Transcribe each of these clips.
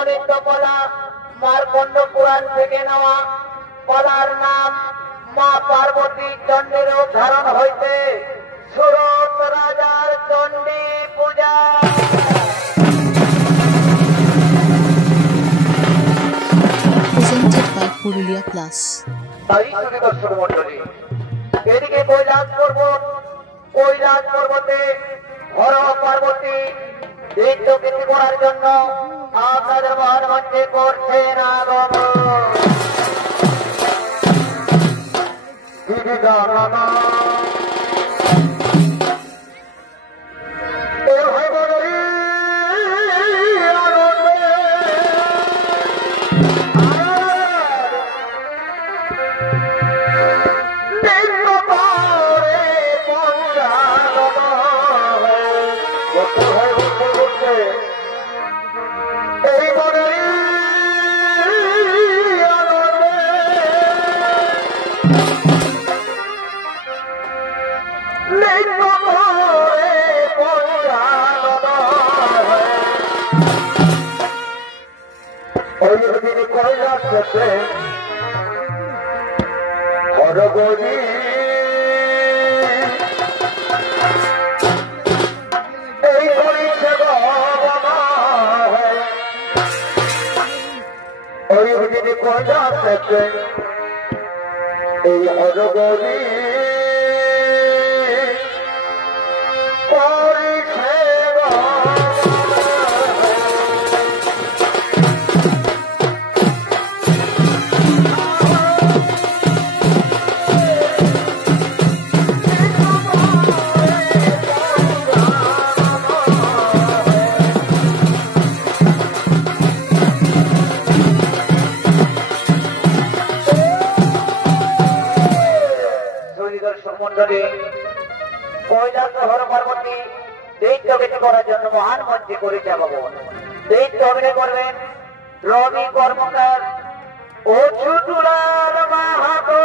বর্ণিত কলা মার্কণ্ড পুরাণ থেকে নেওয়া। কলার নাম মা পার্বতী চণ্ডীর ধারণ হইতে সুরত রাজার চণ্ডী পূজা। Presented by Purulia Plus. তাই শুধু দর্শক মন্ডলী, এদিকে কৈলাস পর্বতে হর পার্বতী দীর্ঘ কিছু করার জন্য আপনাদের মহান মঞ্চে করছেন আগমন। এই অজগরী কৈলাস হর পার্বতী দৈত্য কিছু করার জন্য মহান মঞ্চে করে যাব। দৈত্য অভিনয় করবেন রবি কর্মকার ও ছুটুলাল মাহাতো।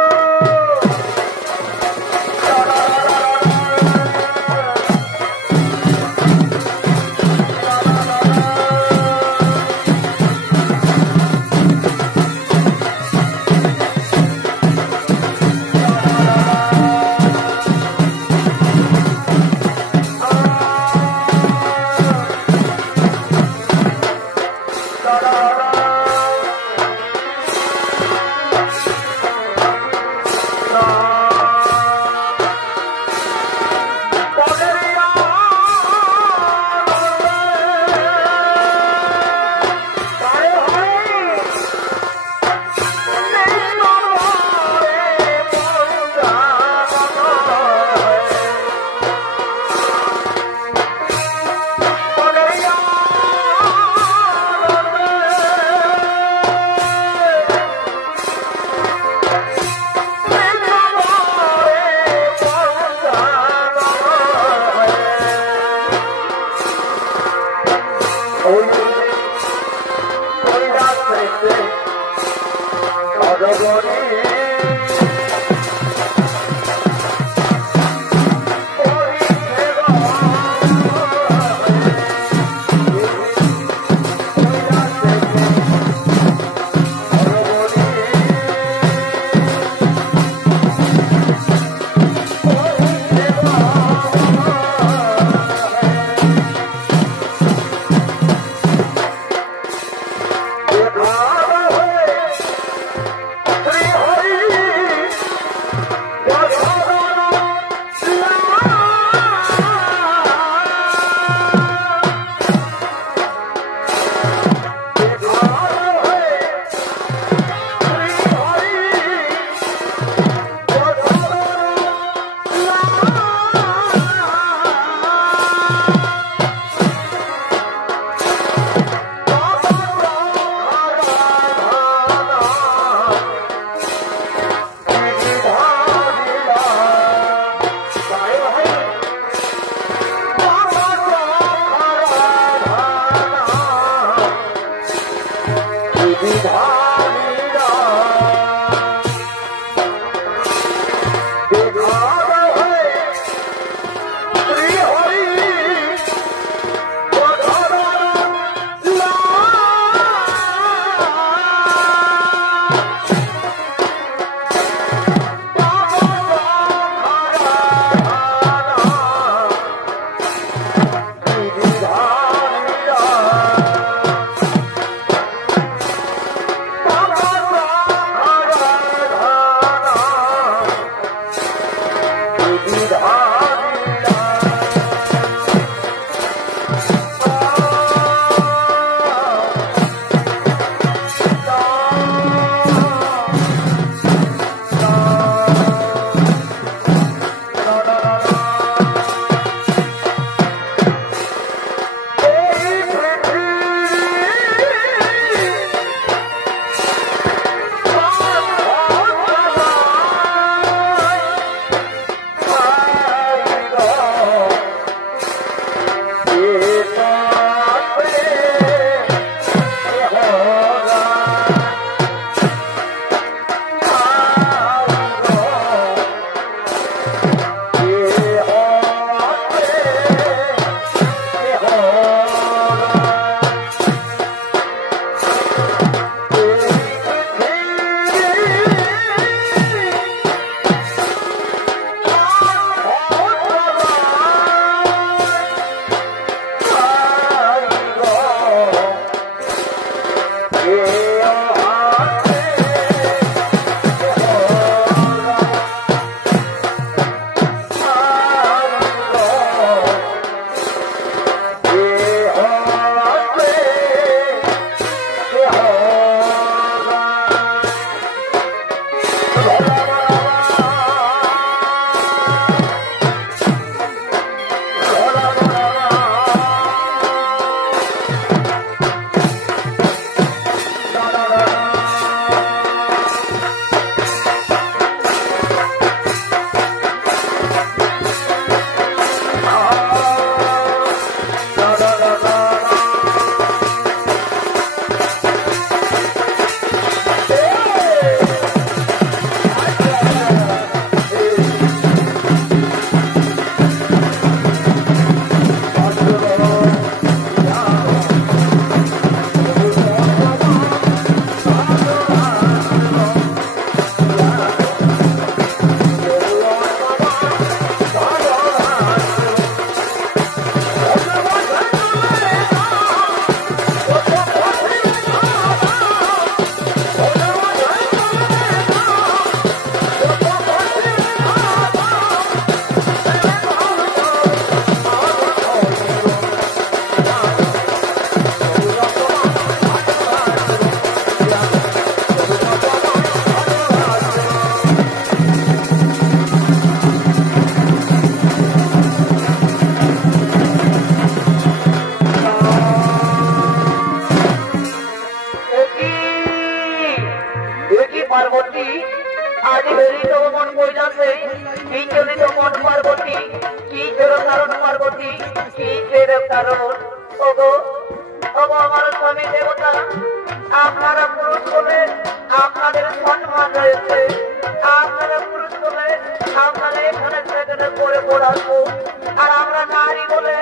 আজি হেরি তো মন কইলাছে কি জন্য তো মন পার্বতী কি ছিল কারণ পার্বতী কি ছিল কারণ ওগো ওগো আমার স্বামী দেবতা আপনারা পুরুষ বলে আপনাদের সম্মান রয়েছে আপনারা পুরুষ বলে আপনারা এখানে সেখানে করে পড়াবো আর আমরা নারী বলে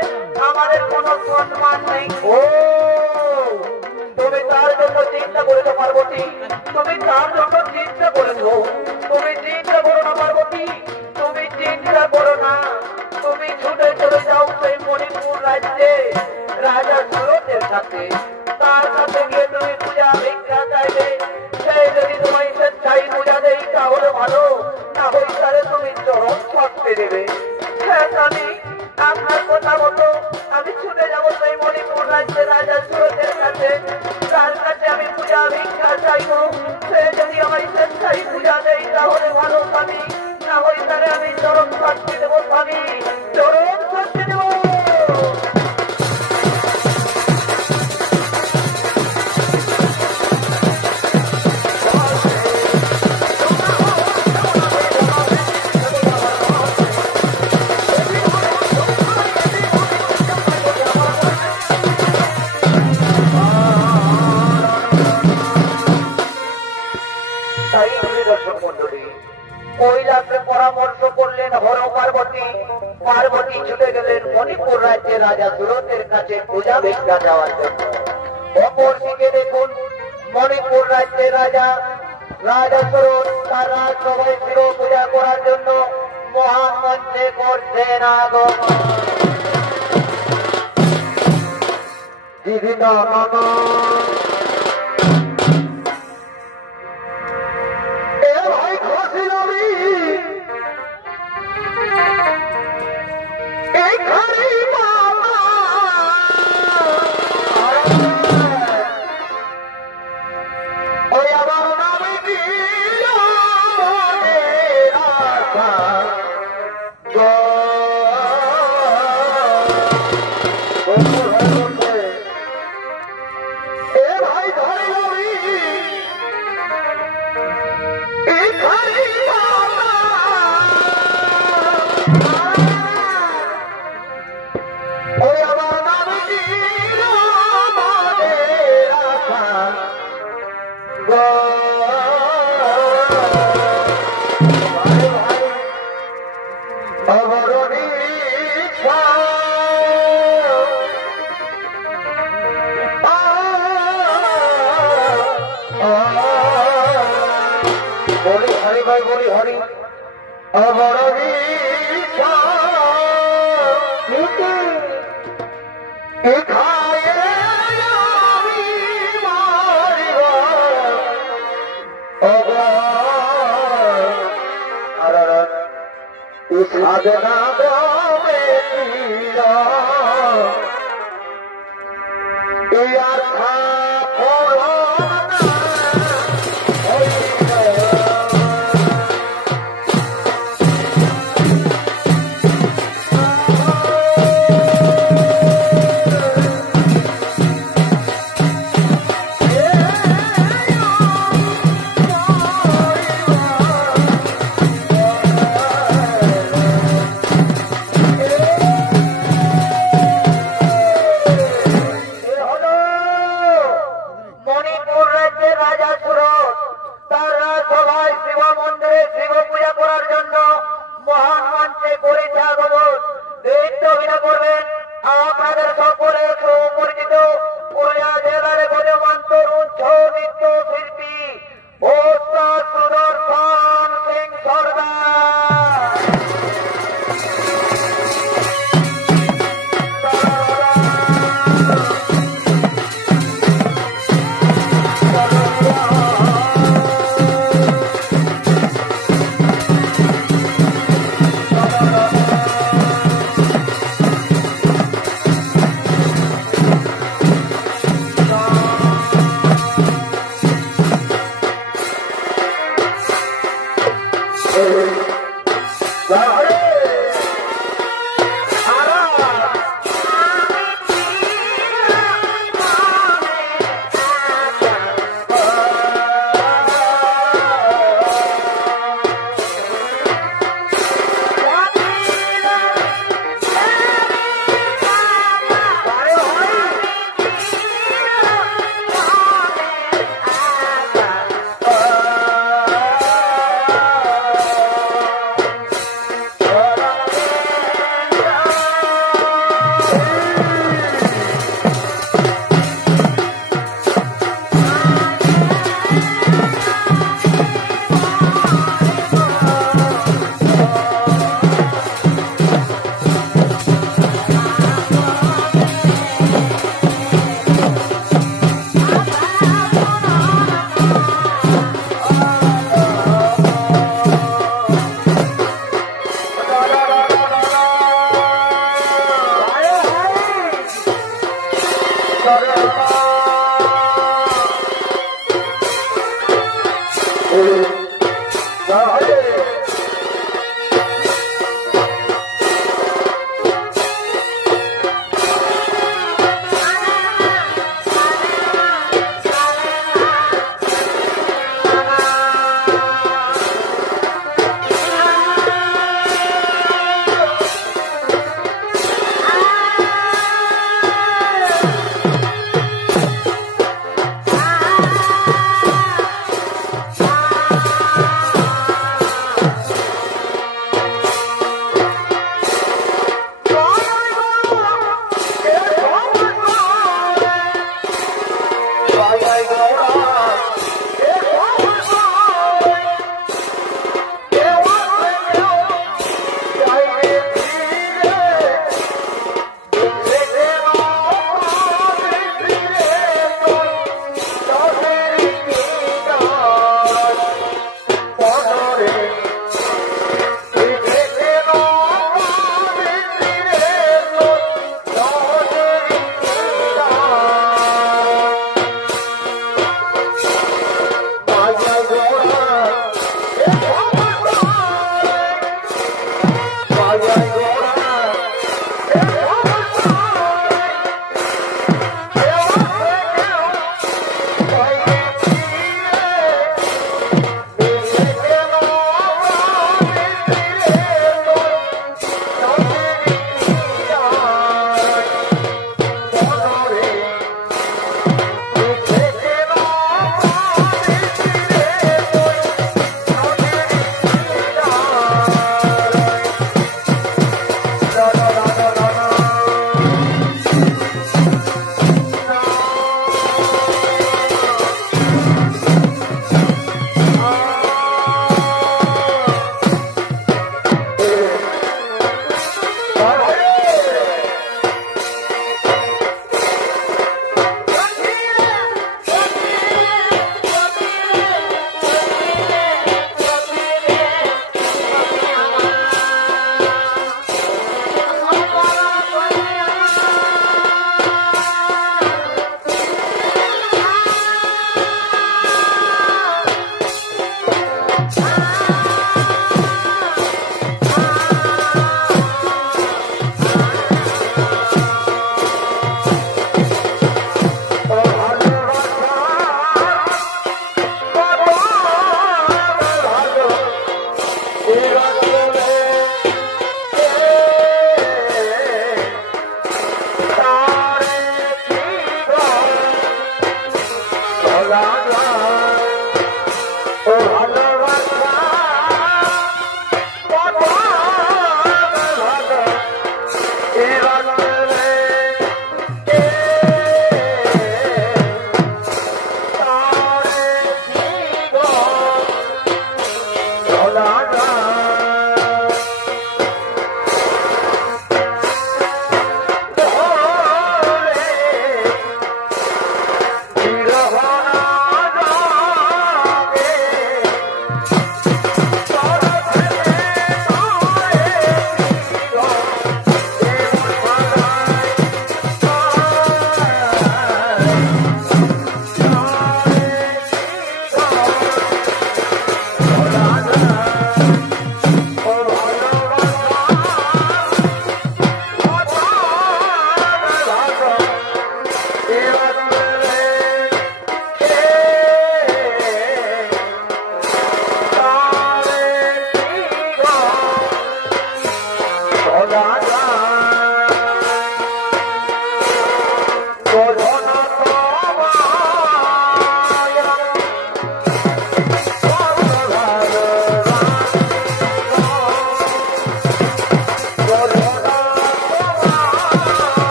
আমাদের কোনো সম্মান নেই ও তুমি তার জন্য চিন্তা করেছো পার্বতী তুমি তার জন্য চিন্তা করেছো তুমি চিন্তা করো না পার্বতী তুমি চিন্তা করো না তুমি ছুটে চলে যাও সেই মণিপুর রাজ্যে রাজা সুরতের সাথে তার সাথে গিয়ে তুমি পূজা ভিক্ষা চাইবে সে যদি তোমায় স্বেচ্ছায় পূজা দেই তাহলে ভালো না হই তাহলে তুমি চরম শাস্তি দেবে হ্যাঁ স্বামী আপনার কথা মতো আমি ছুটে যাবো সেই মণিপুর রাজ্যের রাজা সুরতের কাছে তার কাছে আমি পূজা ভিক্ষা চাইবো সে যদি আমায় স্বেচ্ছায় পূজা দেই তাহলে ভালো স্বামী না হই তাহলে আমি চরম শাস্তি দেবো স্বামী চরম শাস্তি দেবো পরামর্শ করলেন হর পার্বতী পার্বতী ছুটে গেলেন মণিপুর রাজ্যের রাজা সুরতের কাছে পূজা ভিক্ষা দেওয়ার জন্য অপরদিকে দেখুন মণিপুর রাজ্যের রাজা রাজা সুরত তার রাজসভায় শিব পূজা করার জন্য মহান মঞ্চে করছেন আগমন বিভিন্ন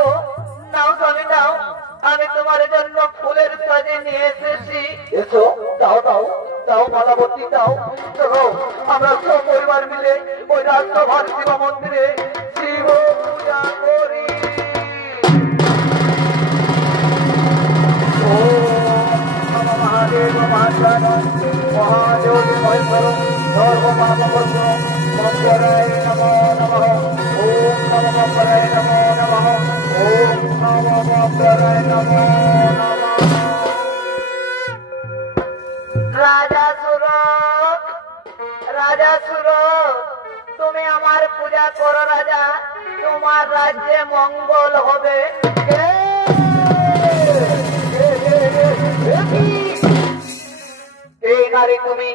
গো, নাও স্বামী নাও, আমি তোমার জন্য ফুলের কাজে নিয়ে এসেছি। এসো, দাও দাও দাও, মালাবতী দাও। চলো আমরা সব পরিবার মিলে ওই রাষ্ট্রভার শিব মন্দিরে শিব পূজা করি। মহাদেব মহাদেব মহেশ্বর সর্বপাপবর্জনম মঙ্গলায় নমো নমঃ। ওম নমঃ মঙ্গলায় নমো নমঃ। ওম নমঃ মঙ্গলায় নমো নমঃ। রাজা সুরত, রাজা সুরত, তুমি আমার পূজা করো রাজা, তোমার রাজ্যে মঙ্গল হবে। এই নারী তুমি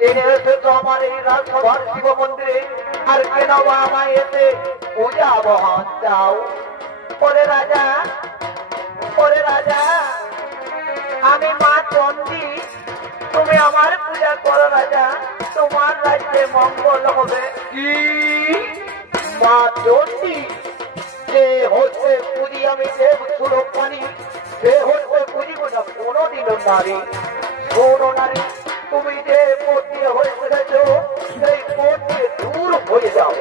জেনে এসেছো আমার এই রাজসভার শিব মন্দিরে, আর কেন আমায় এসে পূজা বহন চাও? ওরে রাজা, ওরে রাজা, আমি মা চণ্ডী, তুমি আমার পূজা করো রাজা, তোমার রাজ্যে মঙ্গল হবে। কি মা চণ্ডী? যে হচ্ছে পুঁজি আমি দেব সুরক্ষানি, সে হচ্ছে পুঁজি কোথা কোনোদিনও নারী। শোনো নারী, তুমি যে পথ দিয়ে হয়ে এসেছ সেই পথ দিয়ে দূর হয়ে যাও।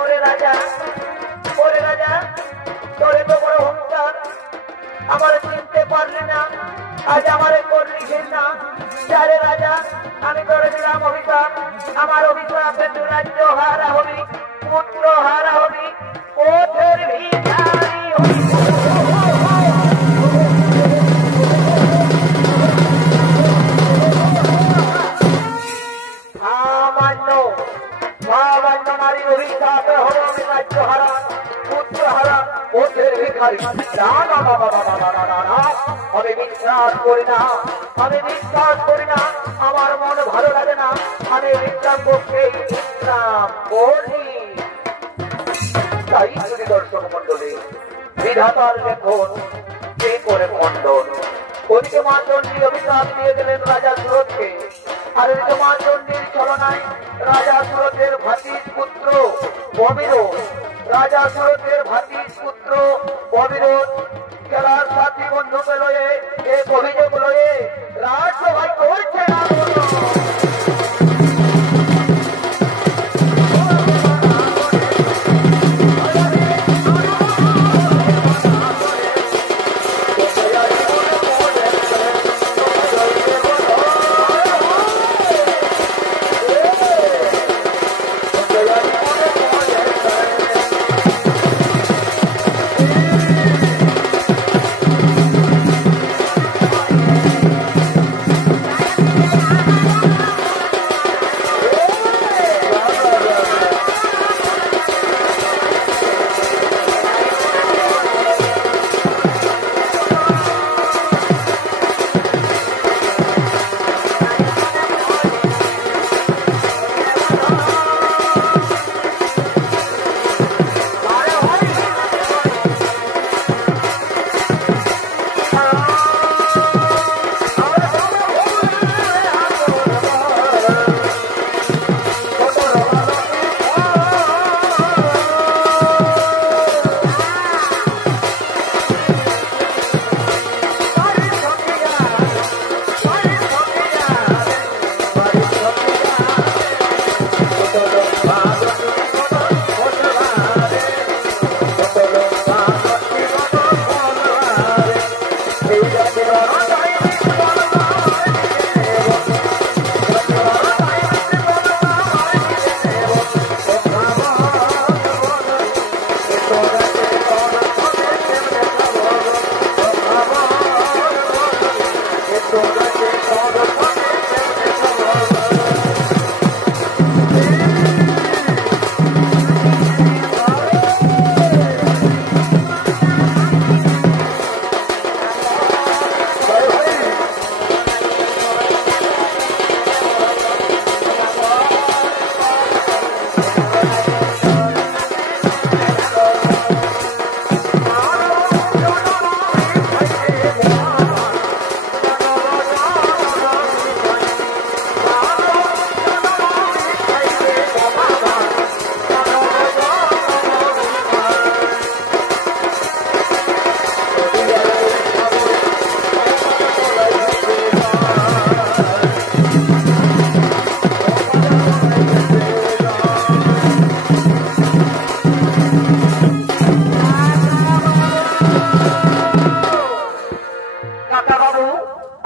ওরে রাজা, ওরে রাজা, তোরে তো বড় অহংকার, আমার চিনতে পারলি না, আজ আমারে করলি ঘৃণা। যারে রাজা, আমি তোরে দিলাম অভিশাপ, আমার অভিশাপে তুই রাজ্য হারা হবি, পুত্র হারা হবি, পথের ভিখারি হবি। নারীর অভিশাপে হবো আমি রাজ্য হারা, পুত্র হারা, পথের ভিখারি। না না না না না না না না, আমি বিশ্বাস করি না, আমি বিশ্বাস করি না, আমার মন ভালো লাগে না, আমি বিশ্রাম করতে বিশ্রাম করি। তাই যদি দর্শক মন্ডলী বিধাতার দেখুন কে করে খণ্ডন। ওদিকে মা চণ্ডী অভিশাপ দিয়ে গেলেন রাজা সুরতকে, আর ওদিকে মা চণ্ডীর ছলনায় রাজা সুরতের ভাতিজ পুত্র অবিরোধ, রাজা সুরতের ভাতিজ পুত্র অবিরোধ খেলার সাথী বন্ধুকে লয়ে এক অভিযোগ লয়ে রাজসভায় করছে না।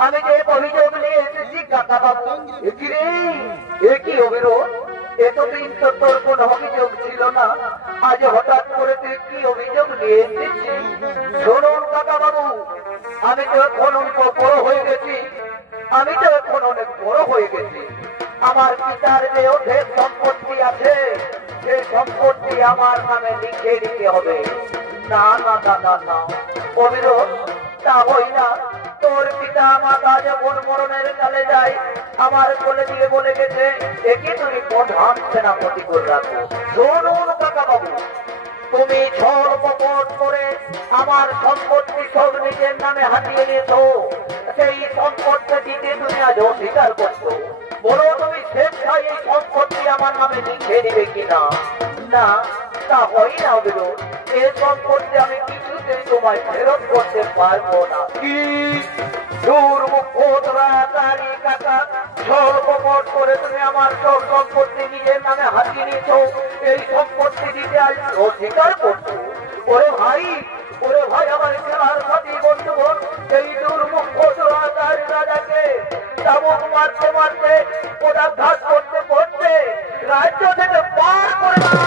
আমি যে অভিযোগ নিয়ে এসেছি কাকা বাবু, একই অভিযোগ, এতদিন তো তোর কোন অভিযোগ ছিল না, আজ হঠাৎ করে তুই কি অভিযোগ নিয়ে এসেছিস? শুনুন কাকা বাবু, আমি তো এখন বড় হয়ে গেছি, আমি তো এখন অনেক বড় হয়ে গেছি। আমার পিতার যে অর্ধেক সম্পত্তি আছে, সেই সম্পত্তি আমার নামে লিখে দিতে হবে। না না না না না অবিরোধ, তা হই না। তোর পিতা মাতা যখন মরণের কালে যায়, আমার কোলে দিয়ে বলে গেছে একে তুমি প্রধান সেনাপতি করে রাখো। শুনুন কাকা বাবু, তুমি ছল কপট করে আমার সম্পত্তি সব নিজের নামে হাতিয়ে নিয়েছ, সেই সম্পত্তি দিতে তুমি আজ অস্বীকার করছো। বলো তুমি স্বেচ্ছায় এই সম্পত্তি আমার নামে লিখে দিবে কিনা? না, তা হয় না অবিরোধ, এই সম্পত্তি আমি কিছুতেই তোমায় ফেরত করতে পারবো না। কি কাকা, ছল কপট করে তুমি আমার সব সম্পত্তি নিজের নামে হাতিয়ে নিয়েছ, এই সম্পত্তি দিতে আজ অস্বীকার করছো? ওরে ভাই, ওরে ভাই, আমার খেলার সাথী বন্ধুগণ, এই দুর্মুখ রাজাকে চাবুক মারতে মারতে, পদাঘাত করতে করতে রাজ্য থেকে পার করে দাও।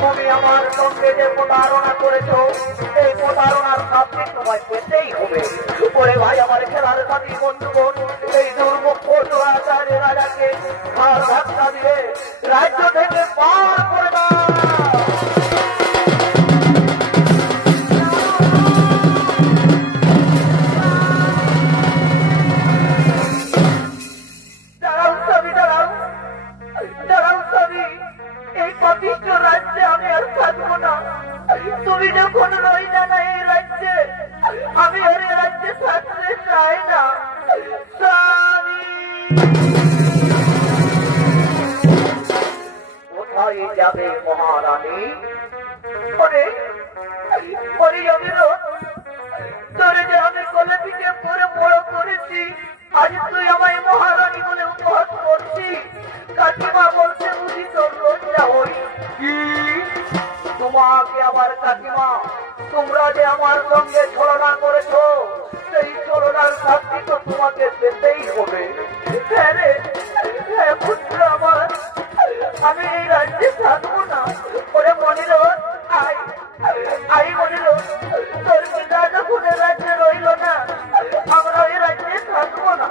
তুমি আমার সঙ্গে যে প্রতারণা করেছো, এই প্রতারণার শাস্তি তোমায় পেতেই হবে। ওরে ভাই, আমার খেলার সাথী বন্ধুগণ, এই দুর্মুখ রাজাকে ঘাড় ধাক্কা দিয়ে রাজ্য থেকে পার করে দাও। তুমি যখন রইলে না এই রাজ্যে, আমি আর এই রাজ্যে থাকতে চাই না। কোথায় যাবে মহারানী? তোরে যে আমি কোলে থেকে পরে বড় করেছি, আজ তুই আমায় মহারানী বলে উপহাস করছি। কাকিমা বলছে বুঝি তোর লজ্জা হই? কি তোমাকে আবার কাকিমা, তোমরা যে আমার সঙ্গে ছলনা করেছো, সেই ছলনার শাস্তি তো তোমাকে পেতেই হবে। পুত্র আমার, আমি এই রাজ্যে থাকবো না। ওরে মনির, আই মনির, তোর পিতা যখন রাজ্যে রইল না, আমরা এই রাজ্যে থাকবো না।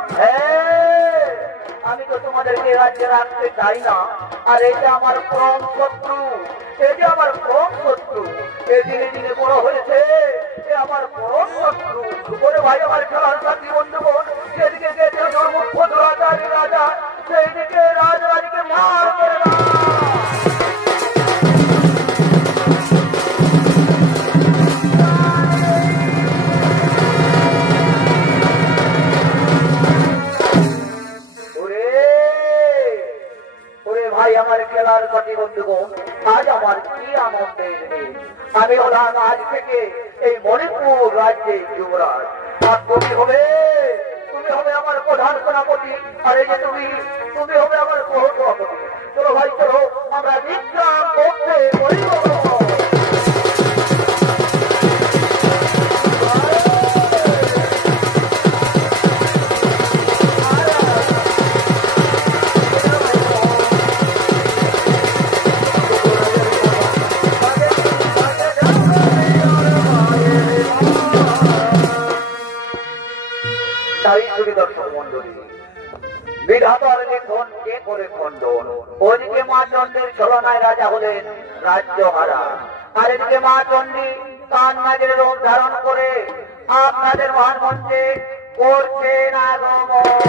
আমি তো তোমাদেরকে রাজ্যে রাখতে চাই না। আর এই যে আমার পরম শত্রু, এই যে আমার পরম শত্রু, এ দিনে দিনে বড় হয়েছে, এ আমার পরম শত্রু। ওরে ভাই, আমার খেলার সাথী বন্ধুগণ, সেদিকে গেছে দুর্মুখ রাজা, সেই দিকে রাজরানীকে মার করে না। আমার খেলার সাথী বন্ধুগণ, আজ আমার কি আনন্দের দিন। আমি হলাম আজ থেকে এই মণিপুর রাজ্যে যুবরাজ। আর তুমি হবে আমার প্রধান সেনাপতি, আর এই যে তুমি হবে আমার সহসভাপতি। চলো ভাই, চলো আমরা বিশ্রাম করতে বলিব। বিধাতার লিখন কে করে খণ্ডন? ওদিকে মা চণ্ডীর ছলনায় রাজা হলেন রাজ্যহারা, আর এদিকে মা চণ্ডী কান্নাদের রূপ ধারণ করে আপনাদের মহান মঞ্চে করছেন আগমন।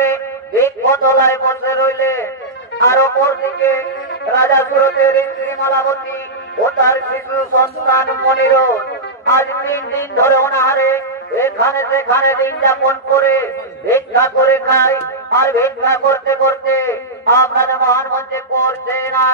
করে বৃক্ষতলায় বসে রইলে। আর অপর দিকে রাজা সুরতের স্ত্রী মালাবতী ও তার শিশু সন্তান মনিরোধ আজ 3 দিন ধরে অনাহারে এখানে সেখানে দিন যাপন করে ভিক্ষা করে খায়। আর ভিক্ষা করতে করতে আপনাদের মহান মঞ্চে পড়ছে না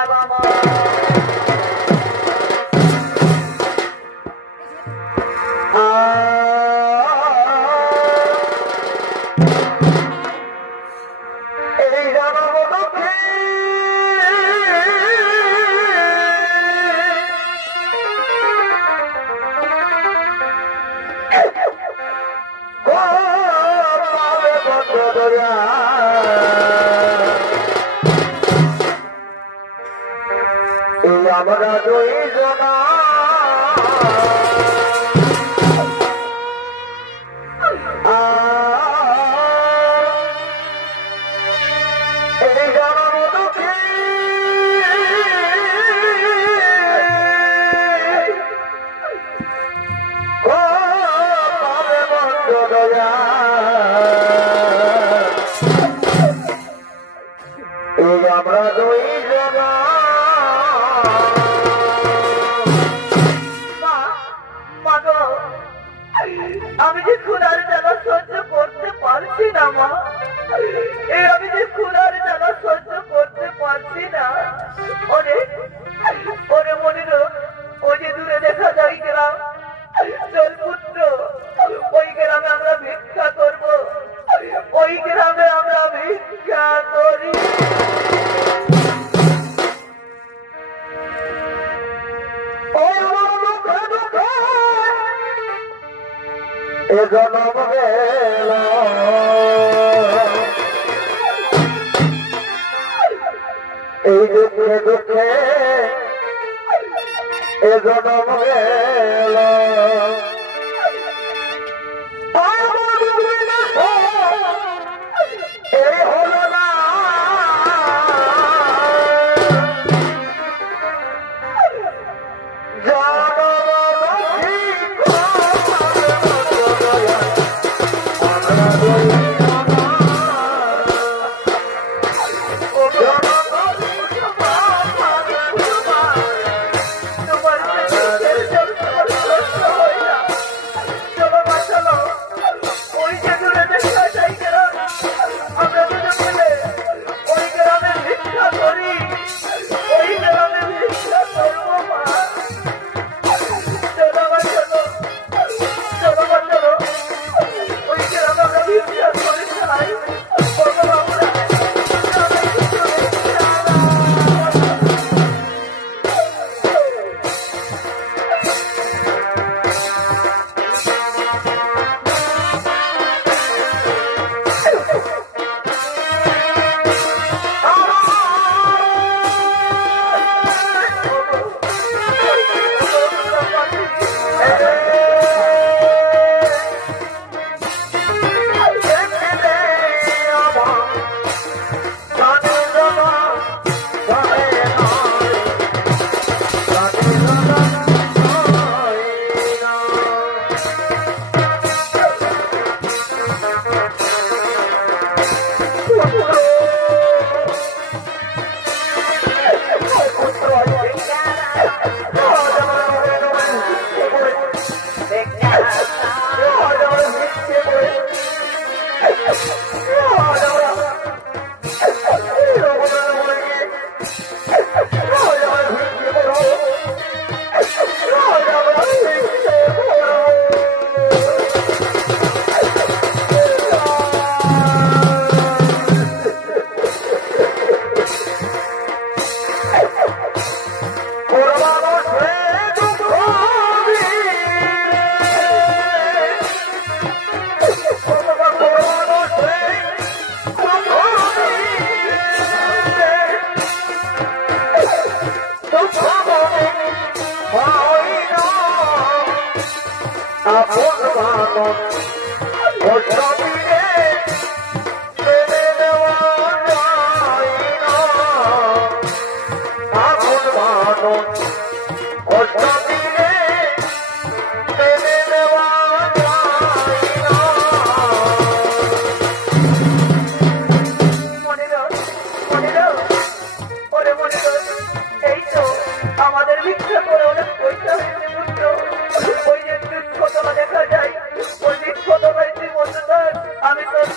আমরা দুইজনা এই জনম দুঃখী পাবে বন্ধ দয়া এই আমরা দুইজনা আমি যে খুনার জ্বালা সহ্য করতে পারছি না মা। আমি যে খুনার জ্বালা সহ্য করতে পারছি না। ওরে মনির ও যে দূরে দেখা যায় গ্রাম জলপুত্র, ওই গ্রামে আমরা ভিক্ষা করব, ওই গ্রামে আমরা ভিক্ষা করি। এ জনম গেল এই দুঃখে দুঃখে এ জনম গেল এই হলো না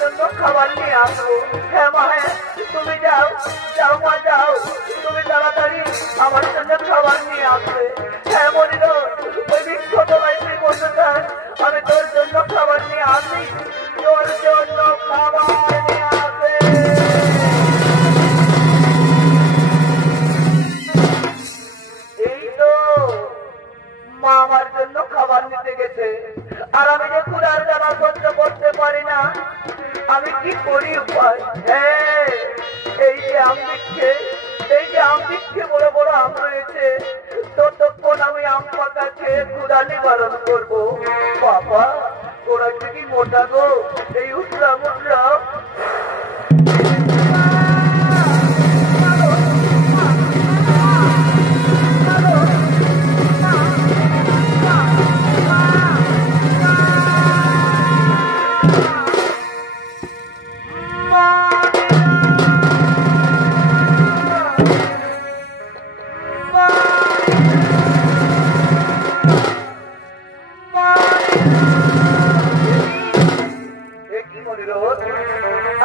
জন্য খাবার নিয়ে আসবো। হ্যাঁ মা, হ্যাঁ, তুমি যাও যাও মা, যাও, তুমি তাড়াতাড়ি আমার জন্য খাবার নিয়ে আসবে। হ্যাঁ মনির, ওই বৃক্ষতলায় তুই বসে থাক, আমি তোর জন্য খাবার নিয়ে আসি, তোর জন্য খাবার নিয়ে আসবে। এই তো মা আমার জন্য খাবার নিতে গেছে, আর আমি যে ক্ষুধার জ্বালা সহ্য করতে পারি না, আমি কি করি উপায়? হ্যাঁ, এই যে আম বৃক্ষে বড় বড় আম রয়েছে, ততক্ষণ আমি আম পাতা খেয়ে ক্ষুধা নিবারণ করবো। বাবা, ওরা কি মোটা গো, এই উঠলাম।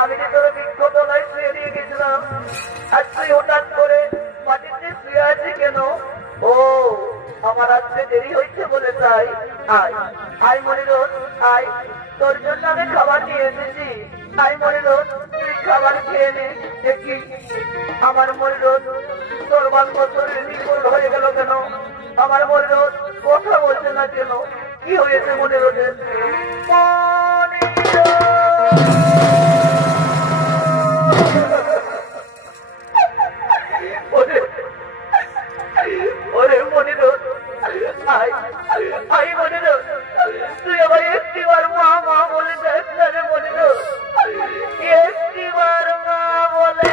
আমি যে তোর বৃক্ষতলায় শুয়ে দিয়ে গেছিলাম, আর তুই হঠাৎ করে মাটিতে শুয়ে আছি কেন? ও, আমার আসতে দেরি হয়েছে বলে তাই? আয় আয় মনির, আয়, তোর জন্য আমি খাবার নিয়ে এসেছি। আয় মনির, তুই খাবার খেয়ে নে। দেখি আমার মনির তোর বছরের নির্মূল হয়ে গেল কেন? আমার মনির কথা বলছে না কেন? কি হয়েছে মনির? ওরে মনির, আই মনির, তুই আবার একটিবার মা মা বলে দেখ না রে মনির, একটিবার মা বলে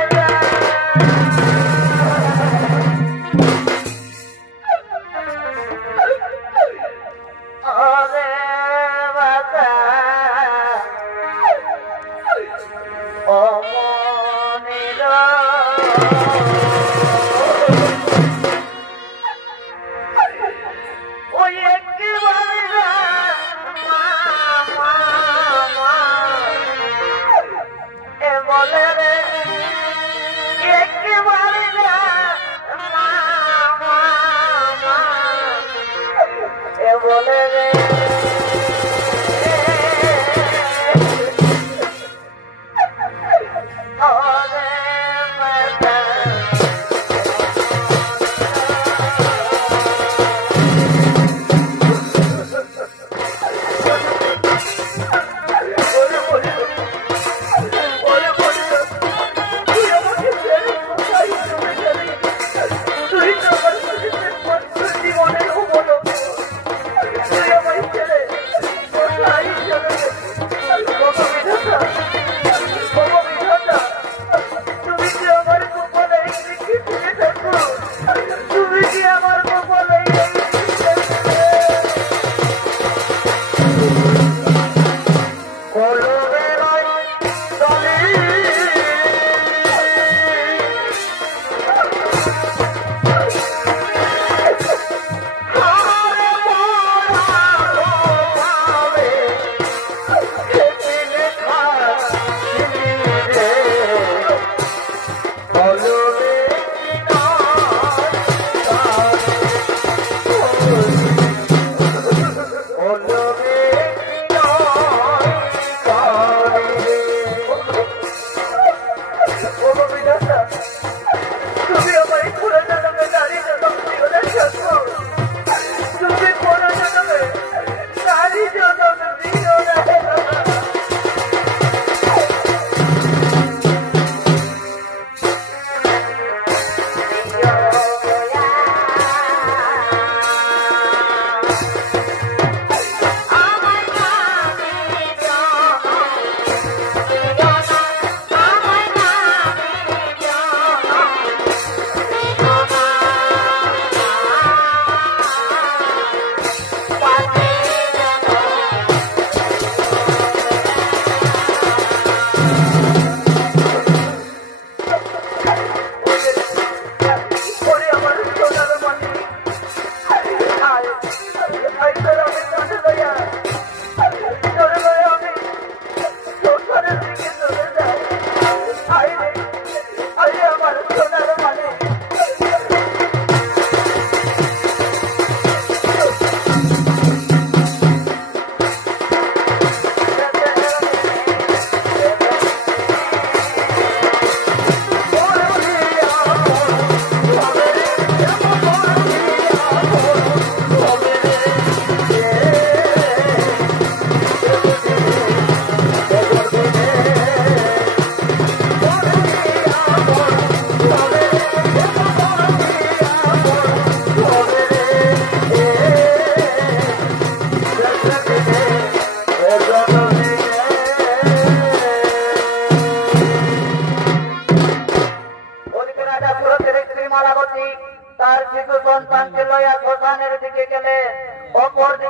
জীবনের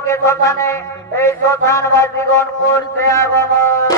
ওদিকে শ্মশানে এই শ্মশানবাসীগণ করছে আগমন।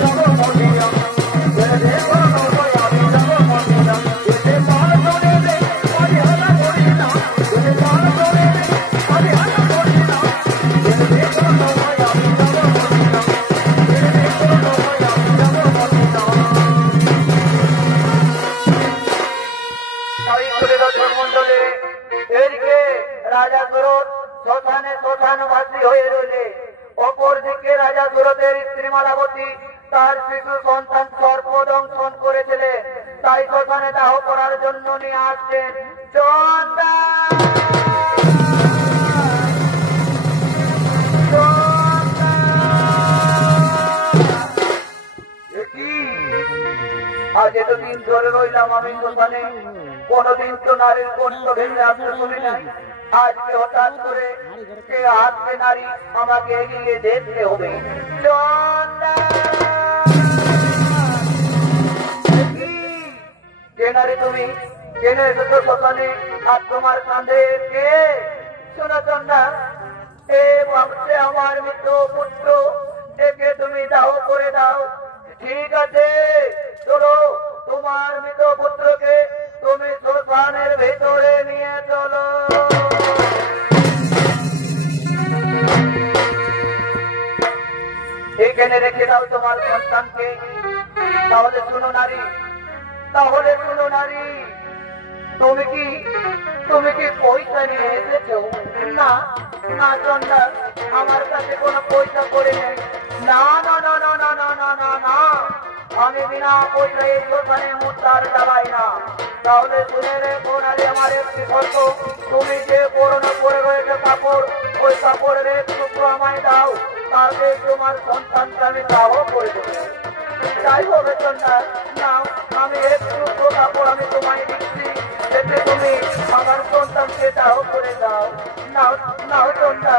Thank you. হয়ে রইলে। অপরদিকে রাজা সুরতের স্ত্রী মালাবতী তার শিশু সন্তান সর্পদংশন করেছিলেন, তাই শ্মশানে দাহ করার জন্য নিয়ে আসছেন চন্দা। আজ এতদিন ধরে রইলাম আমি শ্মশানে, কোনদিন তো নারীর কষ্ট ভেঙে আসতে শুনি নাই। আজকে হঠাৎ করে কে আসবে নারী, আমাকে এগিয়ে দেখতে হবে। কে নারী তুমি? কেন এসেছ শ্মশানে? আর তোমার কাঁধে কে? শোনো চন্দা, এ ভাবছে আমার মৃত পুত্র, একে তুমি দাহ করে দাও। ঠিক আছে, চলো, তোমার মৃত পুত্রকে তুমি শ্মশানের ভেতরে নিয়ে চলো। এখানে রেখে দাও তোমার সন্তানকে। তাহলে শুনো নারী, তাহলে শুনো নারী, তুমি কি পয়সা নিয়ে এসেছো? না না চন্দা, আমার কাছে কোনো পয়সা করে নেই। না না না না না না না না না, আমি বিনা পয়সায় শ্মশানে মুদ্রার চালাই না। তাহলে শুনে রেখো নারী, আমার একটি শর্ত, তুমি যে পুরনো পরে রয়েছে কাপড়, ওই কাপড়ের এক টুকরো আমায় দাও, তাতে তোমার সন্তানকে আমি দাহ করে দেবো। তাই হবে চন্দা, নাও, আমি এক টুকরো কাপড় আমি তোমায় দিচ্ছি, এতে তুমি আমার সন্তানকে দাহ করে দাও। নাও নাও চন্দা,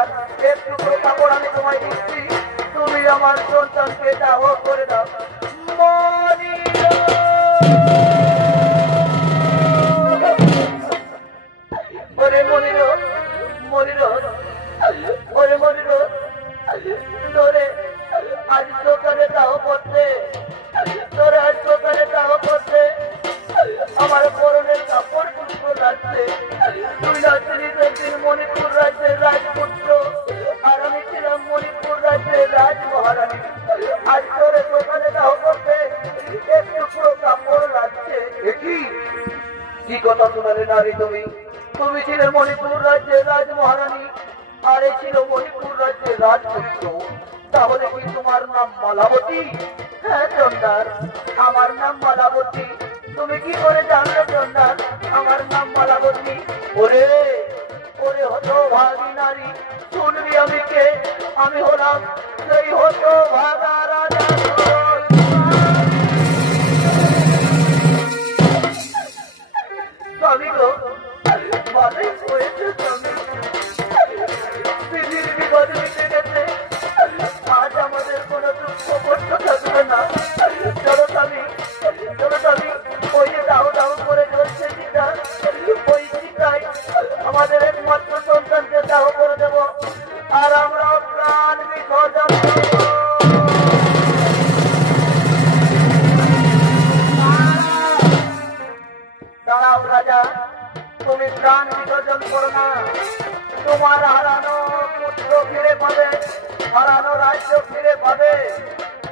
এক টুকরো কাপড় আমি তোমায় দিচ্ছি, তুমি আমার সন্তানকে দাহ করে দাও। আজ সকালে দাহ করতে, তোরে আজ সকালে দাহ করতে আমার পরনের কাপড় টুকরো লাগছে। তুই রাজনীতির মণিপুর রাজ্যের রাজপুত্র, আর আমি ছিলাম মণিপুর রাজ্যের রাজ মহারানী। আজ তোরে সকালে দাহ করতে একটু পুরো কাপড় লাগছে। কি কথা শোনালে নারী তুমি? তুমি ছিলে মণিপুর রাজ্যের রাজ মহারানী, আর এ ছিল মণিপুর রাজ্যের রাজপুত্র। তাহলে কি তোমার নাম মালাবতী? হ্যাঁ চন্দার, আমার নাম মালাবতী। তুমি কি করে জানলে চন্দার আমার নাম মালাবতী? ওরে ওরে হতভাগী নারী, শুনবি আমি কে? আমি হলাম সেই হতভাগা রাজা। স্বামী গো, ভালোই হয়েছে স্বামী, পৃথিবীর বিপদ মিটে গেছে, আজ আমাদের কোনো দুঃখ কষ্ট থাকবে না। চলো স্বামী, চলো স্বামী, ওই যে দাও দাও করে চলছে চিতা, ওই চিতায় আমাদের একমাত্র সন্তানকে দাহ করে দেব, আর আমরা প্রাণ বিসর্জন করব। দাঁড়াও রাজা, তুমি প্রাণ বিসর্জন করো না। তোমার হারানো পুত্র ফিরে পাবে, হারানো রাজ্য ফিরে পাবে।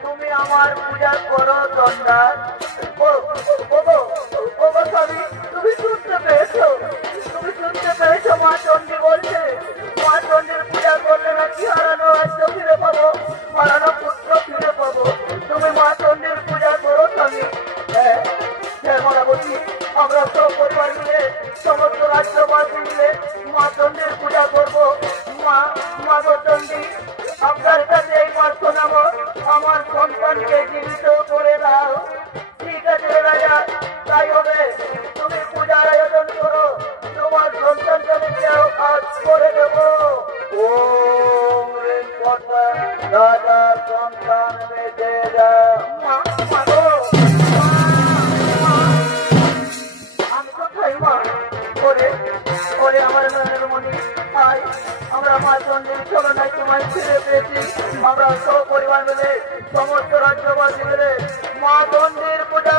তুমি আমার পূজা করো চন্দা। স্বামী, তুমি শুনতে পেয়েছো? তুমি শুনতে পেয়েছো? মা চণ্ডী বলছে, মা চণ্ডীর পূজা করলে নাকি হারানো রাজ্য ফিরে পাবো, হারানো পুত্র ফিরে পাবো। তুমি মা চণ্ডীর পূজা করো স্বামী। হ্যাঁ হ্যাঁ মালাবতী, আমরা সব পরিবার মিলে, সমস্ত রাজ্যবাসী মিলে মা চণ্ডীর পূজা করবো। মা গো চণ্ডী, আপনার কাছে এই মাস শোনাবো, আমার সন্তানকে জীবিত করে দাও। ঠিক আছে রাজা, তাই হবে। তুমি পূজার আয়োজন করো, তোমার সন্তানকে আমি কাজ করে দেবো। ওম রিং কথা রাজা সন্তান বেঁচে যা। আমি কোথায় মা? ওরে আমার মনের মনি, আয় আমরা মা চণ্ডীর চরণায় তোমায় ফিরে পেয়েছি। আমরা সব পরিবার মিলে, সমস্ত রাজ্যবাসী মিলে মা চণ্ডীর পূজা